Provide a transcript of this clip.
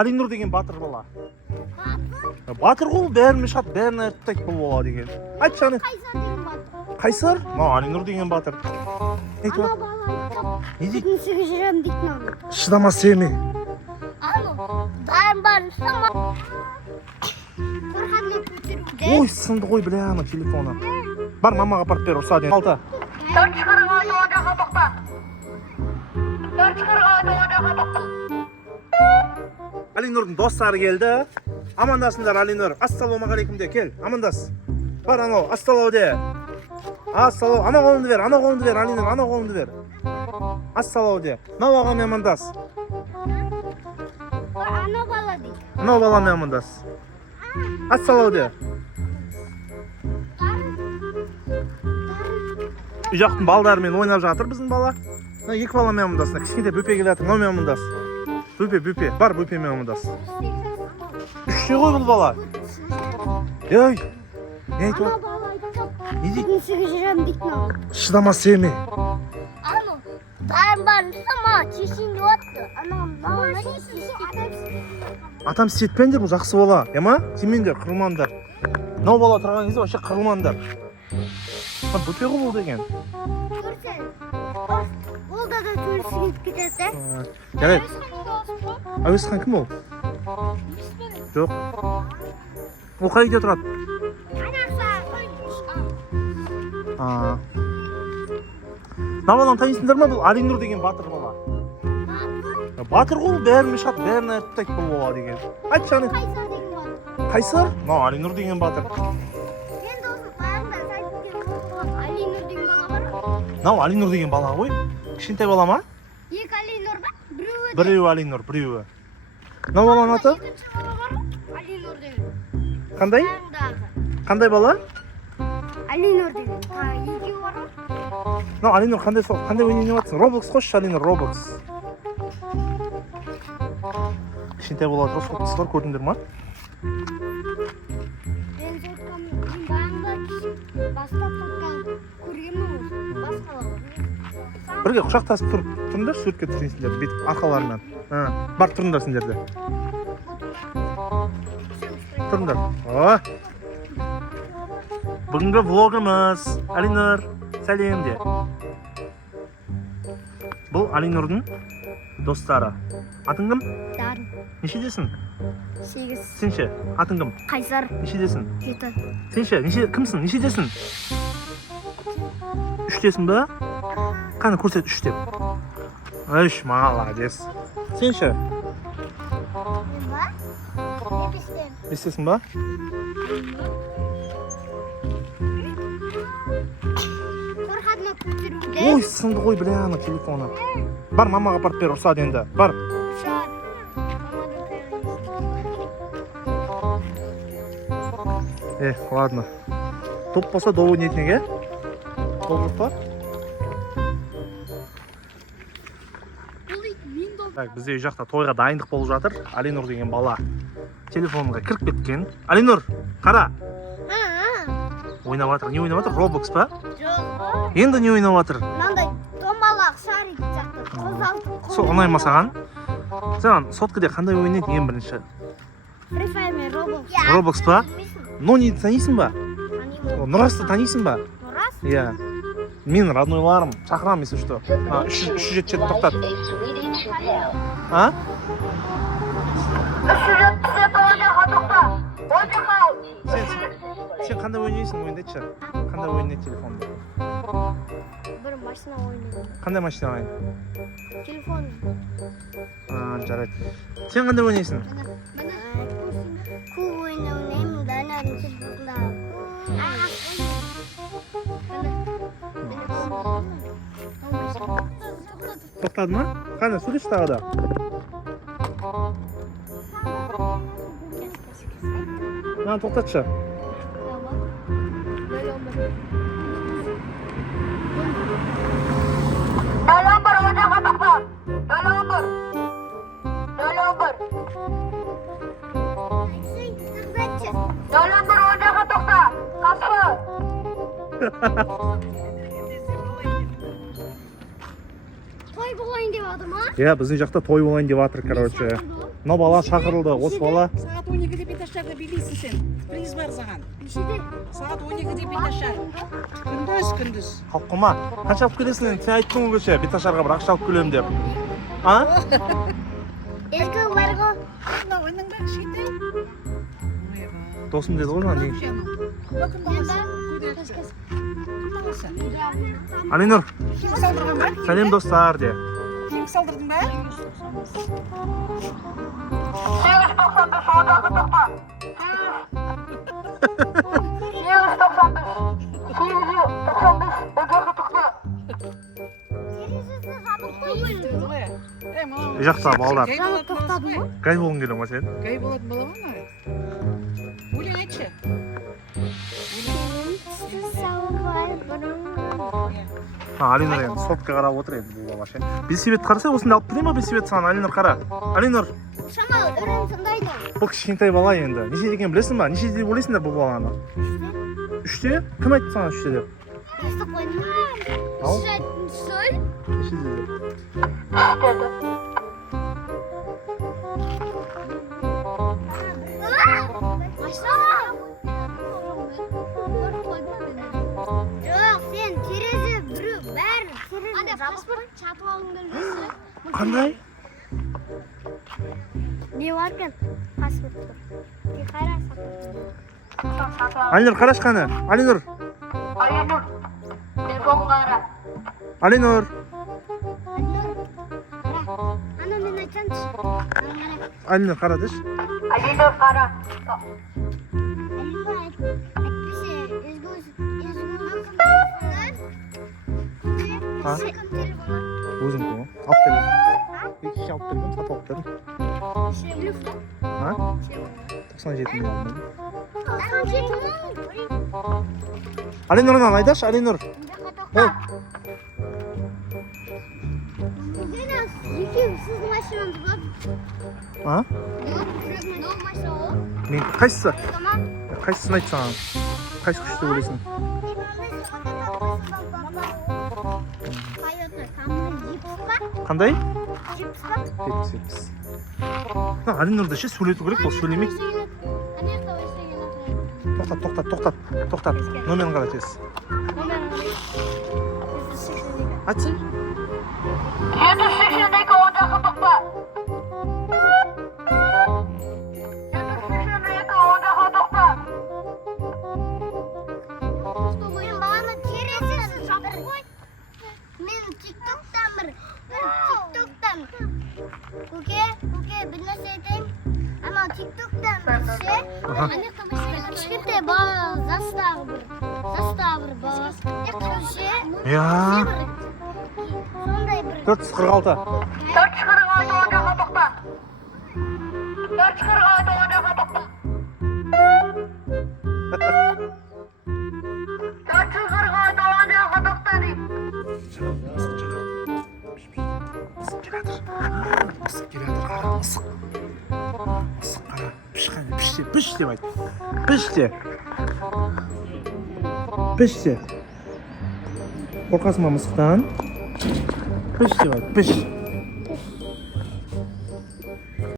Алинур деген батыр бала. Батыр ғой, бәрін шат, бәрін айтып бұл бала деген. Айтшы аны. Қайсар деген батыр. Қайсар? Алинур деген батыр. Ана бала не дейді? екіншіге жүрем дейтін оны. Шыдамас сені. Дайын бар, шыдама. Қорқадына көтеруде. Ой, сынды ғой, біле ана телефоны. Бар, мамаға апарып бер, ұрса ден. Алты. Алинурдың достары келді. Амандасыңдар, Алинур. Ассалаумағалейкум де, кел, амандас. Бар, анау, ассалау де. Ассалау, ана қолыңды бер, ана қолыңды бер, Алинур, ана қолыңды бер. Ассалау де. Мынау ағамен амандас. Ана бала дейді. Мынау баламен амандас. Ассалау де. Үй жақтың балдарымен ойнап жатыр біздің бала. Екі баламен амандас. Кішкентай бөпе келе жатыр, мынаумен амандас. Бөпе, бар бөпемен амандас. Үште ғой бұл бала. Ей, не айтып Ана отыр? бала айтып, Не дейді? екіншіге жүрем дейтін оны. Шыдамас сені. Ана, дайын бар, шыдама, шешейін деп отты. Ана, Атам сетпендер, бұл жақсы бала. Ема? Тимендер, қырылмаңдар. Мынау бала тұрған кезде вообще қырылмаңдар. Бөпе ғой бұл деген. көрсен. Ол да төрісі кетіп кетеді. Жарайды. Әуесхан кім ол? Жоқ. Ол қай үйде тұрады? Мына баланы танисыңдар ма? Бұл Алинур деген батыр бала. Батыр ғой, бәрін шат, бәрін айтып бұл бала деген. Айтшы аны. Қайсар деген батыр. Қайсар? Алинур деген батыр. Мен де осы баяғыда Алинур деген бала бар. Алинур деген бала ғой. Кішкентай бала ма? Екі Алинур бар, біреуі Біреуі Алинур, біреуі. Мына баланың аты? екінші бала бар, Алинур деген. Қандай? Баяғыдағы. Қандай бала? Алинур деген. Екеуі бар. Алинур қандай ойнап жатсың? Roblox қойшы, Алинур, Roblox. Кішкентай бала жатыр, сол кісілер көрдіңдер ма? Мен баяғыда бастап соткан көргенмін осы. Басқалар. Бірге құшақтасып тұрыңдар, суретке түсіресіңдер, бүйтіп арқаларынан. Бар тұрыңдар сендер де. Тұрыңдар. Бүгінгі влогымыз. Алинур, сәлем де. Бұл Алинурдың достары. Атың кім? Дарын. Нешедесің? 8. Сен ше? Атың кім? Қайсар. Нешедесің? 7. Сен ше? Кімсің? Нешедесің? 3-тесің ба? Қаны көрсет 3 деп. 3, молодец. Сен ше? Мен 5-тесің ба? Қорқадына көтеруде. Ой, сынды ғой, біле ана телефоны. Бар, мамаға апарып бер, ұрса енді. Бар. Ладно. Топ болса доу ойнайтын, Топ жоқ па? Бізде үй жақта тойға дайындық болып жатыр. Алинур деген бала телефонға кіріп кеткен. Алинур, қара. Ойнап жатыр. Не ойнап жатыр? Roblox па? Жоқ. Енді не ойнап жатыр? Мынандай домбалақ шарик сияқты қозғалтып. Сол ұнай ма саған? Саған соткада қандай ойнайды ең бірінші? Free Fire мен Roblox. Roblox па? Нониді танисың ба? Танимын. Нұрасты танисың ба? Нұрас? Иә. Мен роднойларым шақырамын, если что. 377 тоқтат. А? 377 тоқта. Сен қандай ойнайсың, ойындайшы? Қандай ойнайды телефонда? Бір машина ойнайды. Қандай машина ойнайды? Телефон. Жарайды. Сен қандай ойнайсың? Куб ойнаймын, Дананың телефонында. Тоқтады ма? Қане, сөйлеші тағы да. Тоқтатшы. Той болайын деп жатыр ма? Иә, біздің жақта той болайын деп жатыр, короче. мына бала шақырылды, осы бала. Сағат 12-де беташарда билейсің сен. Приз бар саған. Сағат 12-де беташар. Күндіз. Қалқыма, қанша алып келесің? Сен айттың ғой кеше, беташарға бір ақша алып келемін деп. А? Еркі бар ғой. Ойның ба кішкентай? Досым деді ғой жаңа. Алинұр, Кім салдырған ба? сәлем достар де. Кім салдырдың ба? Терезесі жабық қоймайды. Үй жақта балдар. Жабық тоқтады ма? Гай болғың келе ма сен? Гай болатын бала ма? Өлең айтшы. Алинұр енді сотқа қарап отыр енді бұл бала ше. Велосипед қараса осында алып бере ма велосипед саған? Алинұр қара. Алинұр, Шамал үрін тыңдайды. бұл кішкентай бала енді. Нешеде екенін білесің ба? Нешеде деп ойлайсыңдар бұл баланы? Үште? Кім айтты саған үште деп? Өсті қойдым. Ау? Сөйл. Нешеде деп? Жоқ, сен терезе біреу бәрі терезе паспорт чатып алғың келмесе. Қандай? Не бар екен? Паспорт тұр. Алинұр, қараш қаны. Алинұр. Алинұр. Ана мен айтсаңшы. Алинұр қара деш. Өзің кім? Алып берем. Екі кişi алып берген, сатып алып бердім. Ha? 97 milyon aldım. Алинұр'дан айдаш, Алинұр. Ой. Сіздің машинаңыз бар? А? Мен қайсысы? Қайсысын айт саған? Қайсы күшті ойлайсың? Қандай? Жетпіс. Алинұрды ше сөйлету керек, ол сөйлемейді. Тоқтат. Номерін қара тез. Айтсын? Кішкентай бала застағы бір бала. Я. Сондай бір. 446. Мысық келатыр, қара мысық. Мысық қара, піш деп айт. Піш де. Қорқасың ба мысықтан? Піш деп айт, піш.